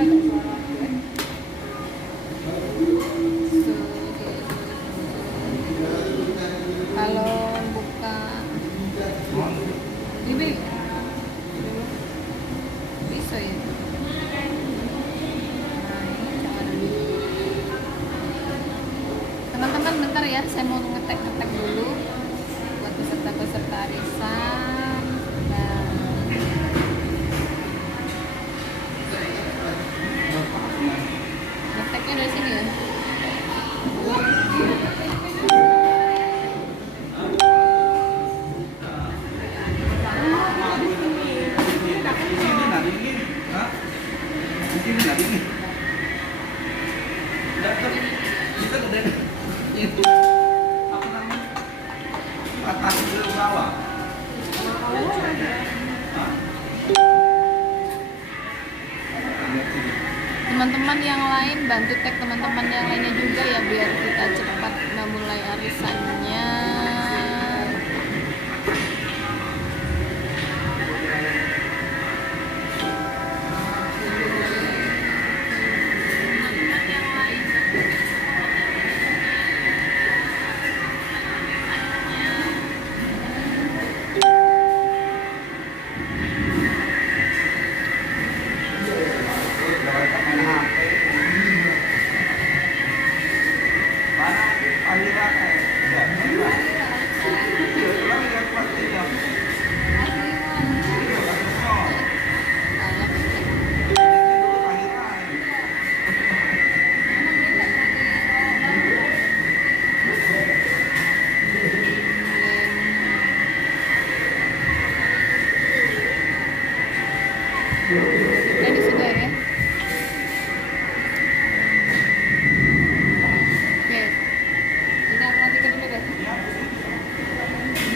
Kalau buka ini bisa ya. Teman-teman bentar ya, saya mau ngetek dulu buat peserta-peserta arisan. Nah, ngeteknya dari sini ya. Teman-teman yang lain bantu tag teman-teman yang lainnya juga ya, biar kita cepat memulai arisannya. Jadi sudah ya. Oke. Ini aku matikan dulu deh.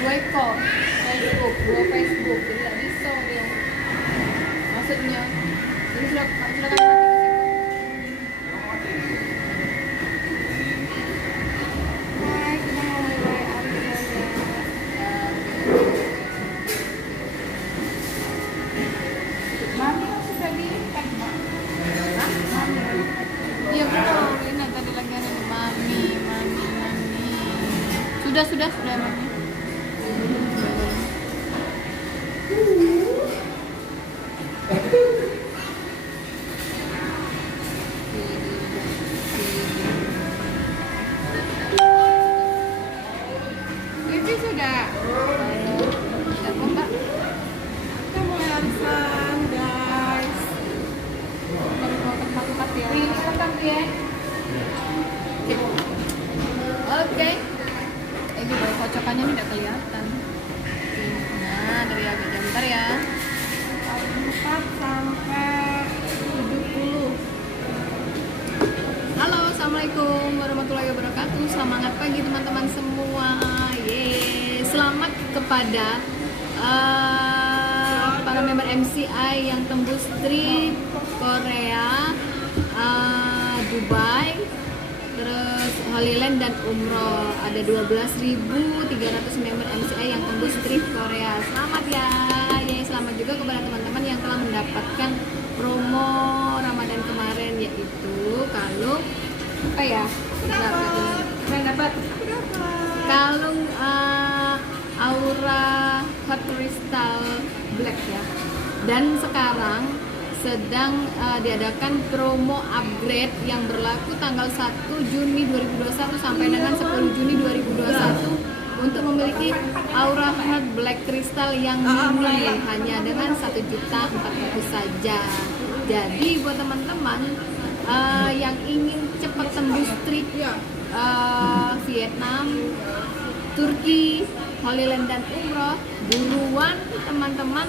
2 ekor Facebook, 2 Facebook. Jadi tidak bisa dia. Maksudnya, ini sudah kami mati ke situ. Hai, kita mau mulai arisannya. Mami sudah di tag, Mak. Iya betul, ini tadi lagi ada mami. Sudah mami. Ini sudah. Siapa Mbak? Kita mulai arisan guys. Dari bawah tempat ya. Ini tempat ya. Oke. Ini baru kocokannya ini tidak kelihatan. Nah, dari agak bentar ya. 4 sampai 70. Halo, assalamualaikum warahmatullahi wabarakatuh. Semangat pagi teman-teman semua. Yeay. Selamat kepada para member MCI yang tembus trip Korea, Dubai, terus Holy Land dan umroh. Ada 12.300 member MCI yang tembus trip Korea. Selamat ya. Selamat juga kepada teman-teman yang telah mendapatkan promo Ramadan kemarin, yaitu kalung apa ya? Dapat kalung Aura Hot Crystal Black ya. Dan sekarang sedang diadakan promo upgrade yang berlaku tanggal 1 Juni 2021 sampai dengan 10 Juni 2021 untuk memiliki Aura Hot Black Crystal yang mini hanya dengan 1.400.000 saja. Jadi buat teman-teman yang ingin cepat tembus trip Vietnam, Turki, Holy Land dan umroh, buruan teman-teman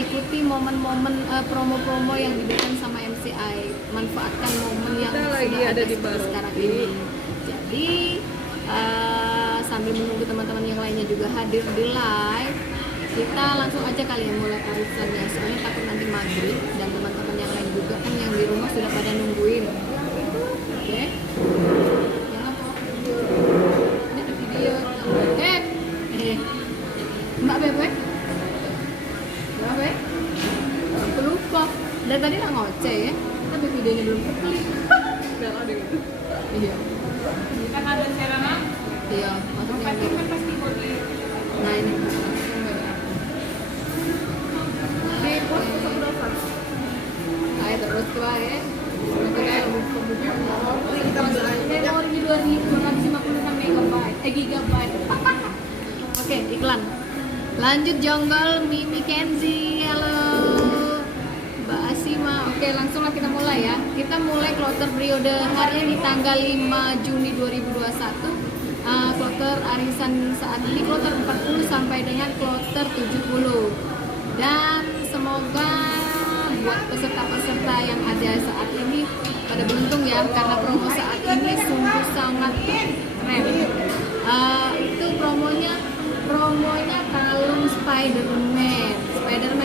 ikuti momen-momen promo-promo yang diberikan sama MCI. Manfaatkan momen yang sudah ada di sekarang ini. Jadi sambil menunggu teman-teman yang lainnya juga hadir di live, kita langsung aja kali ya mulai arisannya. Soalnya takut nanti maghrib dan teman-teman yang lain juga kan yang di rumah sudah pada nungguin. Oke? Yang apa? Ini ada video. Mbak Bebek? Mbak Bebek? Aku lupa. Dan tadi nggak ngoceh ya, tapi videonya belum klik. Udah ada gitu. Iya. Kan ada Serena. Iya, maksudnya Kan kan pasti boleh. nah ini. Di pos 1 Ayo terus tuh ya. Kita kita belanja. memori 2256 gigabyte. Oke, iklan. Lanjut jonggol Mimi Kenzi. Halo Mbak Asima. Oke, langsunglah kita mulai ya. Kita mulai kloter periode hari ini tanggal 5 Juni 2021. Kloter arisan saat ini kloter 40 sampai dengan kloter 70. Dan semoga buat peserta-peserta yang ada saat ini pada beruntung ya, karena promo saat ini sungguh sangat keren. Itu promonya kalung Spiderman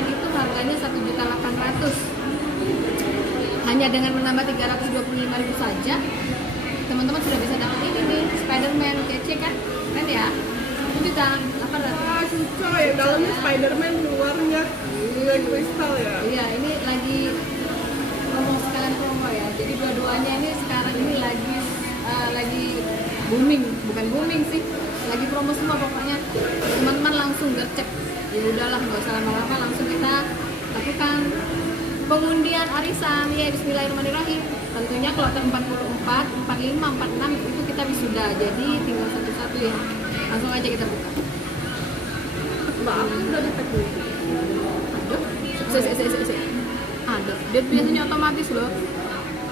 itu harganya 1.800.000. Hanya dengan menambah 325.000 saja teman-teman sudah bisa dapat ini nih, Spiderman. Kece kan? Keren ya? 1.800.000. Susah ya, dalamnya Spiderman, luarnya kristal ya. Iya, ini lagi sekalian promo ya. Jadi dua-duanya ini sekarang ini lagi booming, bukan booming sih, lagi promo semua pokoknya. Teman-teman langsung gercep. Ya udahlah, nggak usah lama-lama, langsung kita lakukan pengundian arisan ya. Bismillahirrahmanirrahim. Tentunya kloter 44, 45, 46 itu kita wisuda. Jadi tinggal satu-satu ya. Langsung aja kita buka. Mbak, aku udah di-tag dulu. Ada. Dia biasanya otomatis loh.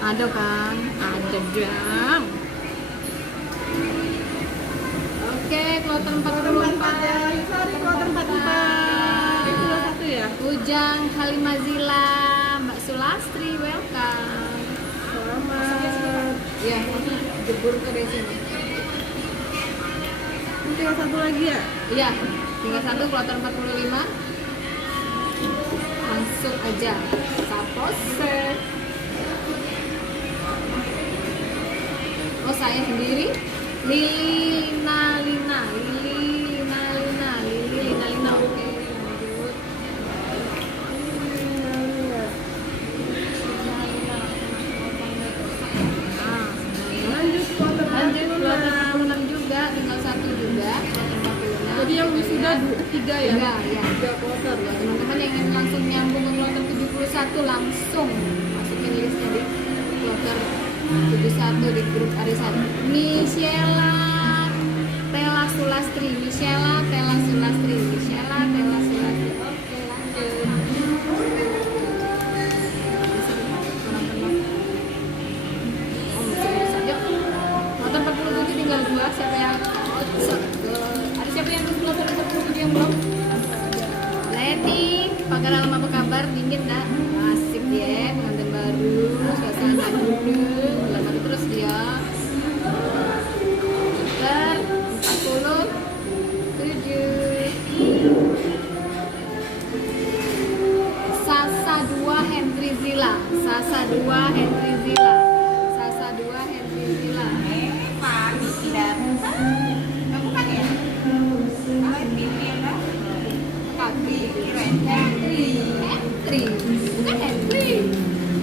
Ada kan? Ada dong. Oke, kloter 44 ya. Sorry, kloter 44. Itu satu ya. Ujang Halimazila, Mbak Sulastri, welcome. Selamat. Ya, langsung jebur ke sini. Ini tinggal satu lagi ya? Iya, tinggal satu kloter 45. Langsung aja sapose. Oh, saya sendiri Lina Lina oke, Lanjut kloter 46 juga, tinggal satu juga. Jadi yang wisuda 3 ya? Iya, iya. 3 kloter Ya, teman-teman yang ingin langsung nyambung ke kloter 71 langsung masukin listnya di kloter 71 di grup arisan. Michela Tela Sulastri. Oke, lanjut. Oh, masih bisa. Yuk. Kloter 47 tinggal 2. Siapa yang ada siapa yang kloter 47 yang belum? Leti, pakai dalam apa kabar? Dingin dah? Asik ya, pengantin baru, suasana dulu, lama terus dia. Kloter 47. Sasa 2 Henry Zila. Henry, bukan Henry.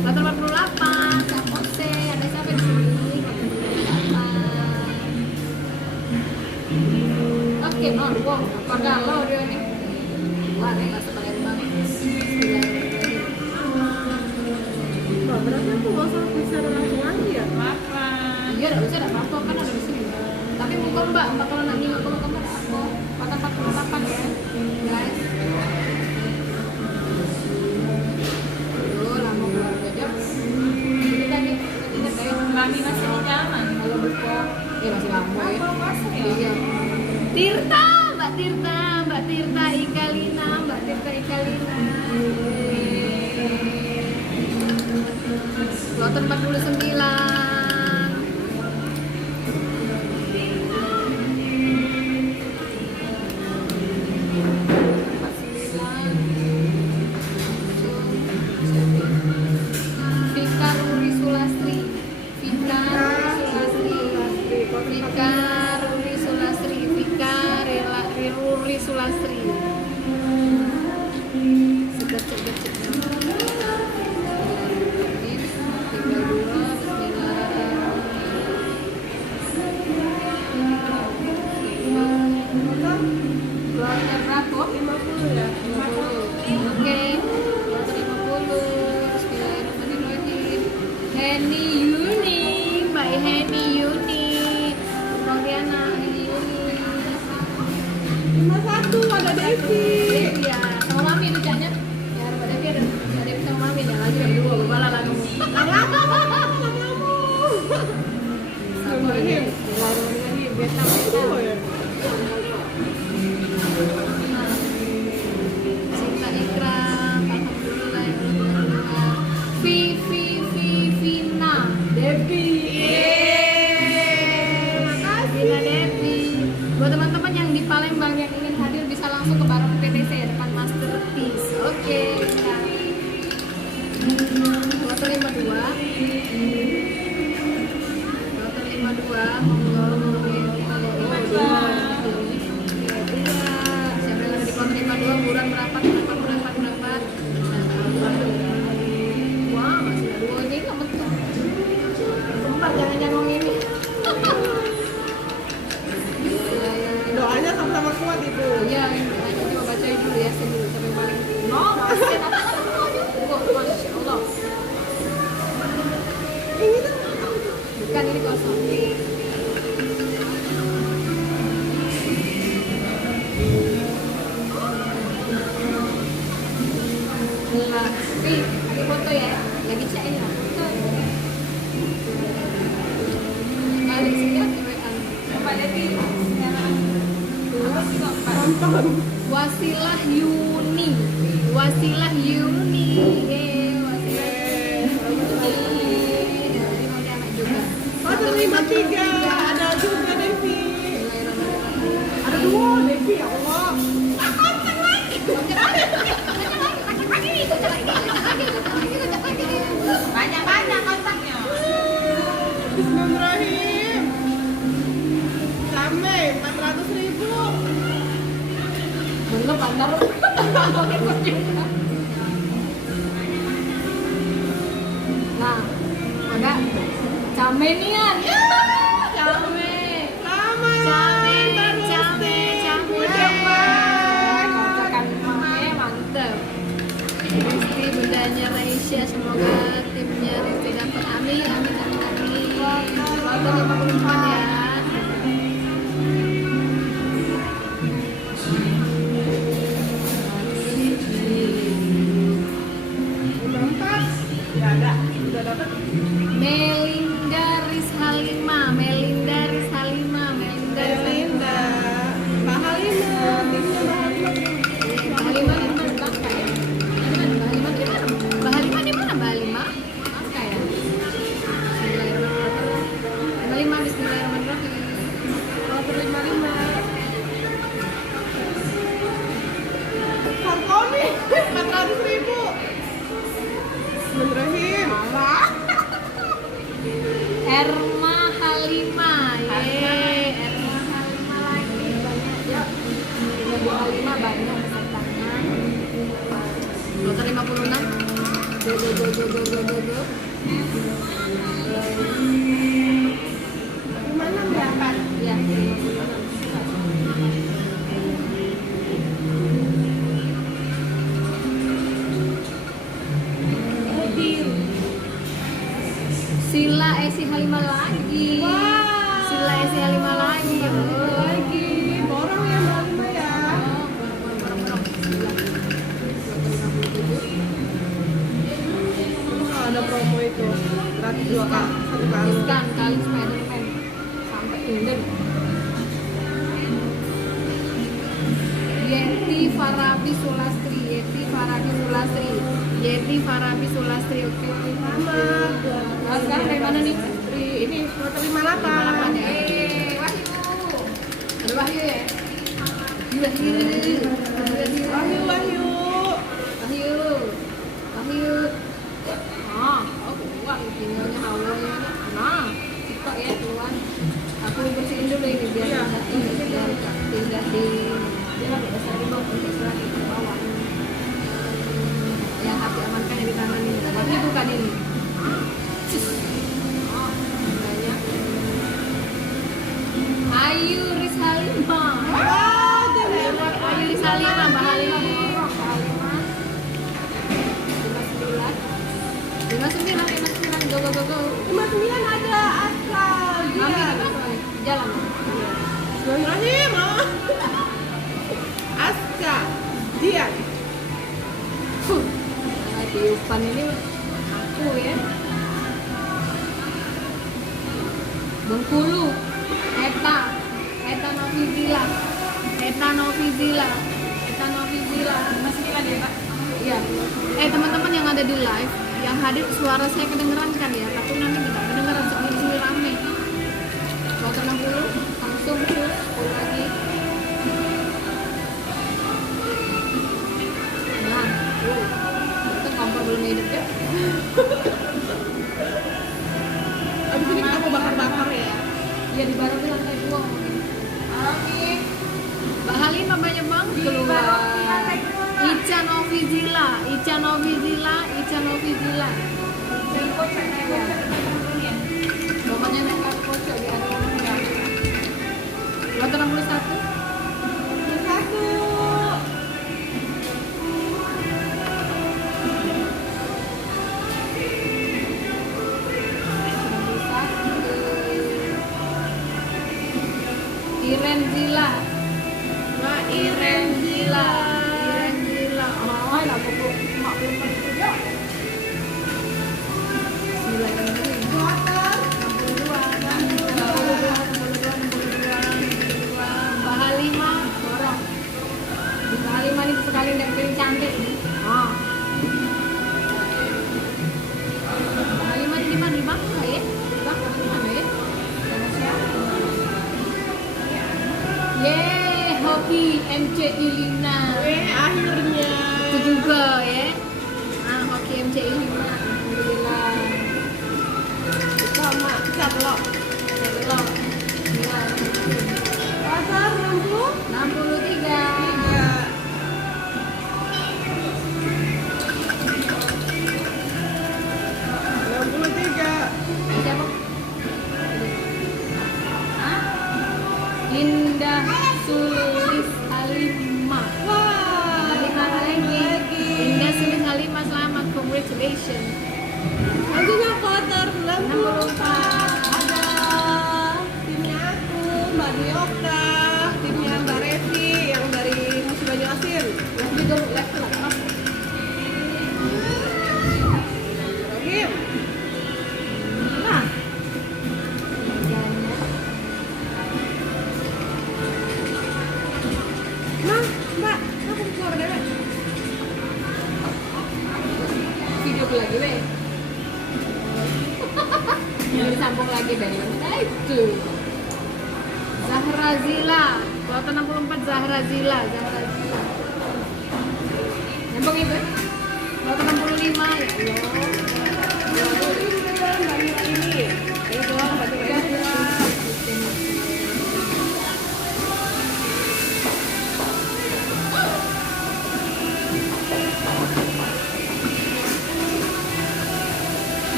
Kloter 48, Sapose, ada siapa di sini? Kloter 48. Oke, wow, apa galau dia nih? Wah, ini nggak sekalian banget. Mbak, berarti aku gak usah bicara langsung lagi ya? Iya, udah bisa, ada apa kan ada di sini. Tapi muka mbak kalau nanti nggak kalau kamu ada apa? Kloter 48 ya, guys. Lama keluar aja. Jadi tadi kayak Mami masih di jalan. kalau buka, masih lama ya. Masuk ya? Iya. Tirta, Mbak Tirta Ikalina. Kloter 49. Vika Ruri Sulastri. Henny Yuni, Mbak Henny Yuni, Rodiana Henny Yuni. 51 ada Devi. Iya, sama Mami itu Caknya. Ya, Mbak Devi ada Devi sama Mami ya. Lagi ada dua, kepala lah kamu. Sama ini, lagi Vietnam. Oh ya. Cinta Ikram, alhamdulillah. Vina Devi. Vina Devi. Buat teman-teman yang di Palembang yang ingin hadir bisa langsung ke Barok PTC ya, depan Masterpiece. Oke. Kloter 52. Kloter 52, monggo. Siapa yang ada di kloter 52, buruan berapa? Wah, masih ada dua ini nggak betul. Sempat jangan ini. Doanya sama-sama kuat Ibu. Iya, coba bacain dulu ya, sampai paling. No, masih ada. Masya Allah. Ini tuh Bukan ini kosong. Lah, lagi foto ya, lagi cek ya. Balik sini ya, kewean. nonton. Wasilah Yuni, Wasilah Yuni, Wasilah Yuni. Ini mau anak juga. Oh, terima 3. Ada juga Devi. Ada 2 Devi, ya Allah. Banyak kontaknya. Bismillahirrahmanirrahim. Sampai 400.000. Belum pandar. Nah, ada camenian. Came. Katakan mame mantep. Rizky bundanya Raisya, semoga timnya Rizky dapat. Amin. Waktu 54 ya. Ya ada, udah dapat. Melinda Rizhalima. Melinda, Mbak Halimah, timnya Mbak Halimah. Mbak Halimah di mana? Bangka ya? Mbak Halimah di mana? Mbak Halimah di mana? Mbak Halimah? Bangka ya? Bismillahirrahmanirrahim. Bismillahirrahmanirrahim. Kalau 55. Sarkoni 400.000. Bismillahirrahim. Erma Halimah. Erma Halimah lagi banyak ya. Bu Halimah banyak pesertanya. Kloter 56. Go. Gimana berangkat? Ya, 56. Sila Esi Halimah lagi. Wow. Sila Esi Halimah lagi. Lagi borong ya Mbak Halimah ya. Oh, ada promo itu gratis 2 kali, 1 kali. Diskon kali Spiderman sampai Inden. Yeti Farabi Sulastri. Oke. Selamat. Nah, sekarang dari mana nih? Ini kloter 58. 58 ya. Wahyu. Ada Wahyu ya? Wahyu. Wah, tinggalnya hawanya. Nah, TikTok ya keluar. Aku bersihin dulu ini biar Iya. tidak di dia lagi besar di bawah untuk serat ke bawah. Yang hati amankan yang di tangan ini. Tapi bukan ini. Banyak. Ayu Rizhalimah. Ayu Rizhalimah, Mbak Halimah borok, Mbak Halimah. 59 59 go. 59 ada Aska. Mami Dian. jalan. Bismillahirrahmanirrahim. Aska. Dian. Nah, tiupan ini aku ya. Bengkulu. Eta Novizila. Masih kan ya, Pak? Iya. Teman-teman yang ada di live, yang hadir suara saya kedengeran kan ya, tapi nanti tidak kedengeran soalnya di sini rame. 60 langsung terus 10 lagi. Nah, itu kompor belum hidup ya. Abis ini kita mau bakar-bakar ya. Iya di baru di lantai 2. Oke. Mbak Halimah banyak banget keluar. Ica Novizila. Pokoknya naik kocok di ada orang. 61. Satu. Iren Zila. Mbak Iren Zila. Oh, lah buku mak belum pergi ya. 9. Kotor. 62. Mbak Halimah dorong. Mbak Halimah ini sekali udah piring cantik nih. Ah. Mbak Halimah ini di mana? Di Bangka ya? Di Bangka di mana ya? Sama siapa? Yeay, hoki MCI Lina. Akhirnya. Itu juga ya. Nah, hoki MCI Lina. Alhamdulillah. Sama caplok. Celok. Nilai. Pasar 60. 63. 63. Siapa? Hah? Indah Sulis Halimah. Wah. Halimah lagi. Indah Sulis Halimah, selamat, congratulations. Lagunya kotor 64. Ada timnya aku, Mbak Dioka, timnya Mbak Revi yang dari Musi Banyuasin. Lihat juga lihat tuh. Rohim. Nah. Nah, Mbak, aku keluar deh. Video lagi weh. Yang disambung lagi Ben. Nah itu. Zahra Zila. Kuota 64 Zahra Zila. Nyambung ibu. Kuota 65 ya Allah. Mbak Mira ini. Ini doang Mbak Mira.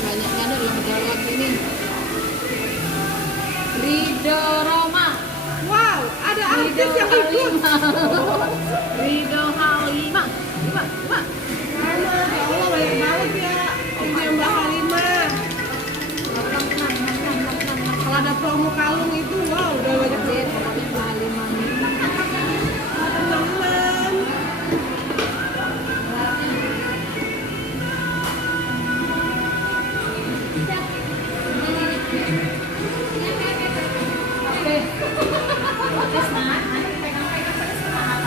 Banyak nyadar loh menjawab ini. Rido Roma. Wow, ada artis yang ikut. Rido Halimah. Lima. Mana, ya Allah banyak banget ya. Timnya Mbak Halimah. Kalau ada promo kalung itu, wow, udah banyak banget. Teman-teman.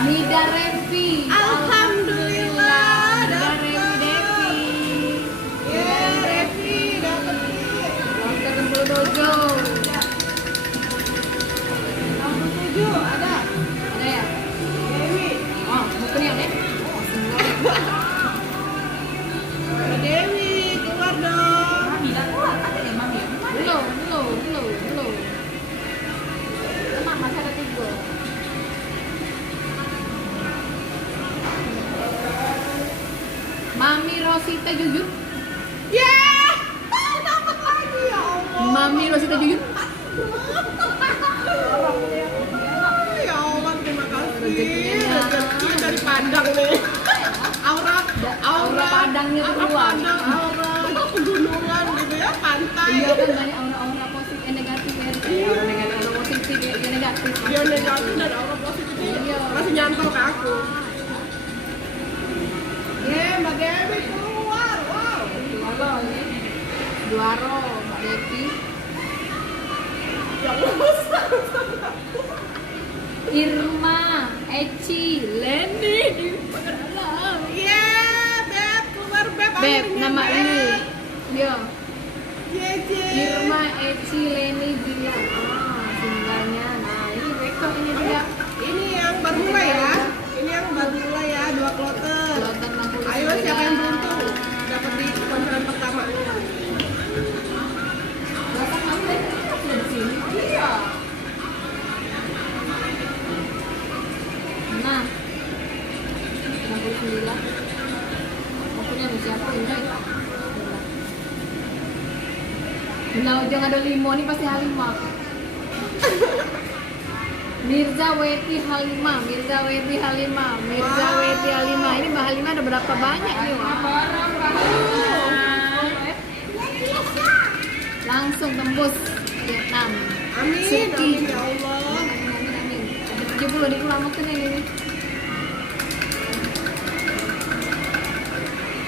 Nida Revi. Alhamdulillah, Nida Revi dapat. Devi. Ya, Revi dapat nih. Dokter Kembul Dojo. 67 ada. Ada ya? Dewi. Oh, bukan ya, Dek? Oh, semua. Mbak Dewi keluar dong. Belum. Tenang, masih ada 3. Mami Rosita Jujur. Yeah! Dapat lagi ya Allah. Mami Rosita Jujur. Ya Allah, terima kasih. Rezekinya. Rezeki dari Padang nih. Aura Aura Padangnya Aura keluar. Padang, aura. pegunungan gitu ya, pantai. Iya kan banyak aura-aura positif, negatif ya. Aura negatif, aura positif ya, dia negatif. Dia negatif dan aura positif ini Iya. masih nyantol ke aku. Mbak Dewi keluar, wow. Duaro ya. Duaro, Mbak Devi. Ya Allah. Irma, Eci, Leni di Pagaralam. Iya, Beb, keluar Beb. Beb, akhirnya, nama Beb. ini. Iya. Jece. Irma, Eci, Leni, Bila. Singlenya. Nah, ini Beko ini dia. Ini yang baru mulai ya. Ini yang baru mulai ya, 2 kloter. Lotan 69. Ayo siapa yang beruntung dapat di konseran pertama? Berapa kali sudah di sini? Iya. Nah, 69. Maksudnya ada siapa ini? Nah, ujung ada limo nih pasti Halimah. Mirza Weti Halimah, Mirza Weti Halimah, Mirza Weti Halimah. Ini Mbak Halimah ada berapa banyak nih? Langsung tembus Vietnam. Amin, Suki. amin ya Allah. Amin. 70 di pulau mungkin ini.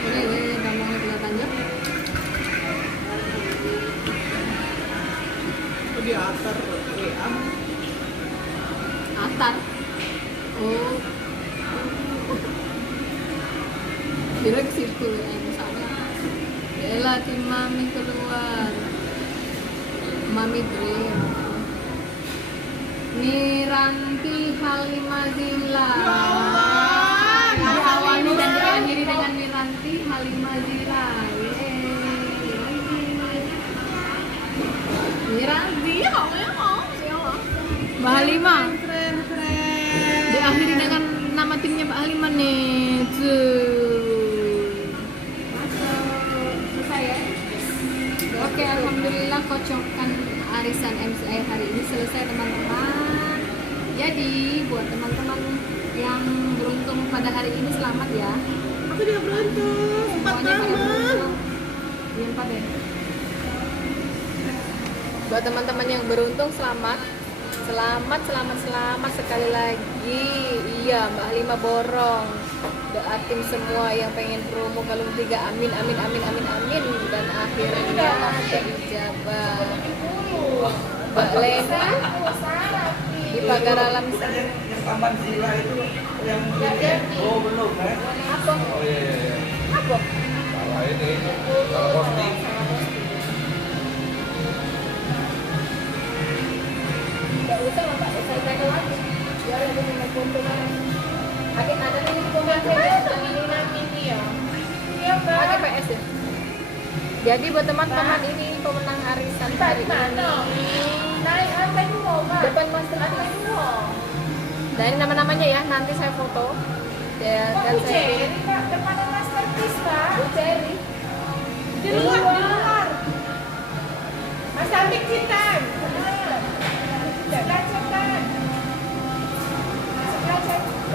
Ini gampangnya kelihatannya. Di atas ya. Atar. Oh. Kira ke situ misalnya. Ella tim mami keluar. Mami dream. Miranti Halimazila. Diawali dan diakhiri dengan Miranti Halimazila. Miranti, Mbak Halimah. Keren. Diakhiri dengan nama timnya Mbak Halimah nih. Selesai ya? Oke, alhamdulillah kocokan arisan MCI hari ini selesai teman-teman. Jadi buat teman-teman yang beruntung pada hari ini selamat ya. Aku juga beruntung. 4 Semuanya pada nama. beruntung. Iya 4 ya. Buat teman-teman yang beruntung selamat. Selamat sekali lagi. Iya, Mbak Halimah borong. Doain semua yang pengen promo kalung 3. Amin. Dan akhirnya terijabah. Mbak Lena di Pagaralam. Yang Taman Zila itu yang oh belum kan? Apa? Oh iya. Apa? Salah ini, salah posting. Tidak usah lah Pak, saya tanya lagi. Biar ada yang foto mana. Agen ada nih foto ini ya. Iya Pak. Pakai PS ya. Jadi buat teman-teman ini pemenang arisan hari ini. Naik lantai 2, Pak. Depan Master Lantai 2. Nah ini nama-namanya ya, nanti saya foto. Ya, dan saya Pak, depannya masterpiece, Pak. Bu Cherry. Di luar. Mas Amik Citan. Sebelah cetan.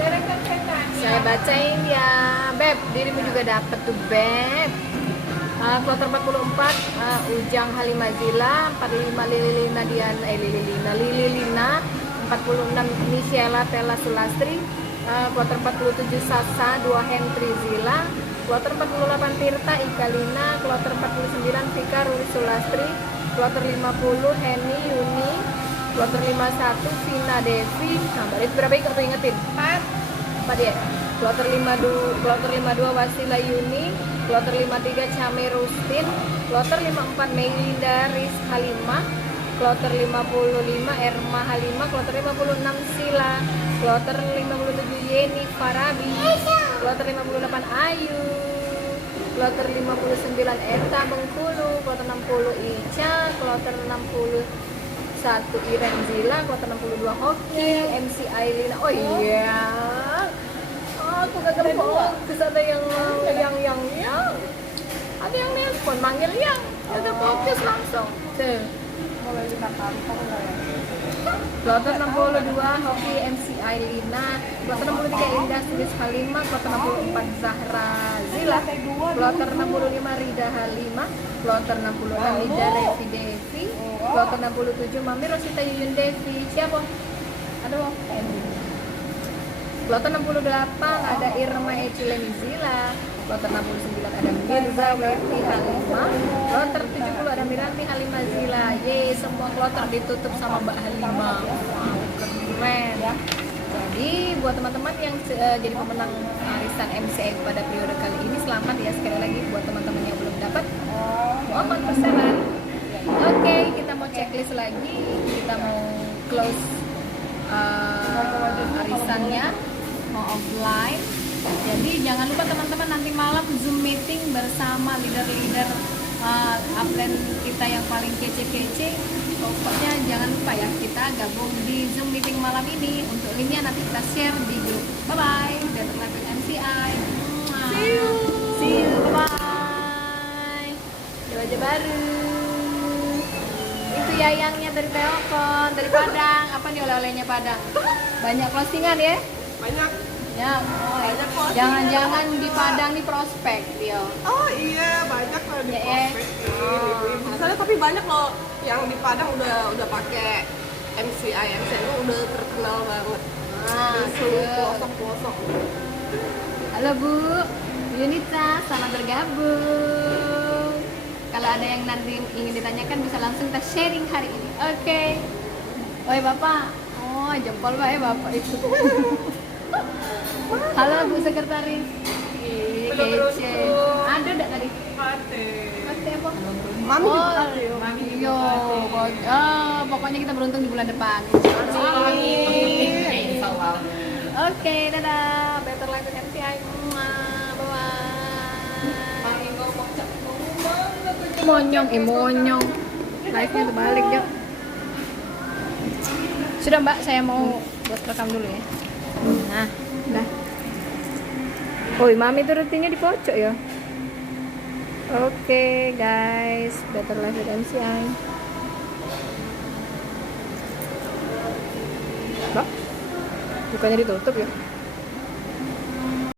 Deretan cetan. Saya bacain ya, Beb. Dirimu juga dapat tuh, Beb. Kloter 44, Ujang Halimazila, 45 Lililina, 46 Michela Tela Sulastri, kloter 47 Sasa, 2 Hendri Zila, kloter 48 Tirta Ikalina, kloter 49 Vika Ruri Sulastri, kloter 50 Heni Yuni, kloter 51 Vina Devi. Nah, itu berapa ikut tuh ingetin? 4 ya. Kloter 52 Wasila Yuni, kloter 53 Came Rustin, kloter 54 Melinda Riz Halimah, kloter 55 Erma Halimah, kloter 56 Sila, kloter 57 Yeni Farabi, kloter 58 Ayu, kloter 59 Eta Bengkulu, kloter 60 Ica, kloter 61 Iren Zila, kloter 62 Hoki, MC Ailina. Oh iya, aku gak fokus. Ada yang ada yang nelpon manggil yang udah fokus langsung tuh. Mulai 5 kali, kok enggak ya? Kloter 62 Hoki MCI Lina, kloter 63 Indah Sulis Halimah, kloter 64 Zahra Zila, kloter 65 Rida Halimah, kloter 66 Nida Revi Devi, kloter 67 Mami Rosita Yuyun Devi. Siapa? Aduh, kloter 68 ada Irma Ecileni Zila, kloter 69 ada Mirza Weti Halimah, kloter 70 ada Miranti Halimah Zila. Yeay, semua kloter ditutup sama Mbak Halimah. Wow, keren ya. Jadi buat teman-teman yang jadi pemenang arisan MCA pada periode kali ini, selamat ya sekali lagi. Buat teman-teman yang belum dapat, mohon bersabar. Oke, kita mau checklist lagi, kita mau close arisannya, mau offline. Jadi jangan lupa teman-teman, nanti malam Zoom meeting bersama leader-leader upline kita yang paling kece-kece. Pokoknya jangan lupa ya, kita gabung di Zoom meeting malam ini. Untuk linknya nanti kita share di grup. Bye bye, Better Life with MCI. See you, bye bye. Wajah baru. Itu yayangnya dari Telkom, dari Padang. Apa nih oleh-olehnya Padang? Banyak postingan ya? Banyak. Ya, Banyak postingan. jangan-jangan di Padang di prospek dia. Oh iya, banyak loh di Ya, ya. prospek. Ibu-ibu di sana, tapi banyak loh yang di Padang udah pakai MCI itu udah terkenal banget. Nah, Di seluruh pelosok-pelosok. halo Bu Yunita, selamat bergabung. Kalau ada yang nanti ingin ditanyakan bisa langsung kita sharing hari ini. Oke. Oi Bapak. Oh, jempol Pak ya Bapak itu. Halo Bu Sekretaris. Ih, kece. Ada enggak tadi? Ada apa? Mami Oh, juga. Mami yo. Pokoknya kita beruntung di bulan depan. Amin. Oke, dadah. Better Life with MCI. Bye-bye. Monyong. Live-nya terbalik, Jok. Sudah, Mbak, saya mau buat rekam dulu ya. Nah, udah. Woi, Mami tuh rutinnya di pojok ya. Oke, guys. Better Life with MCI. Mbak, bukannya ditutup ya?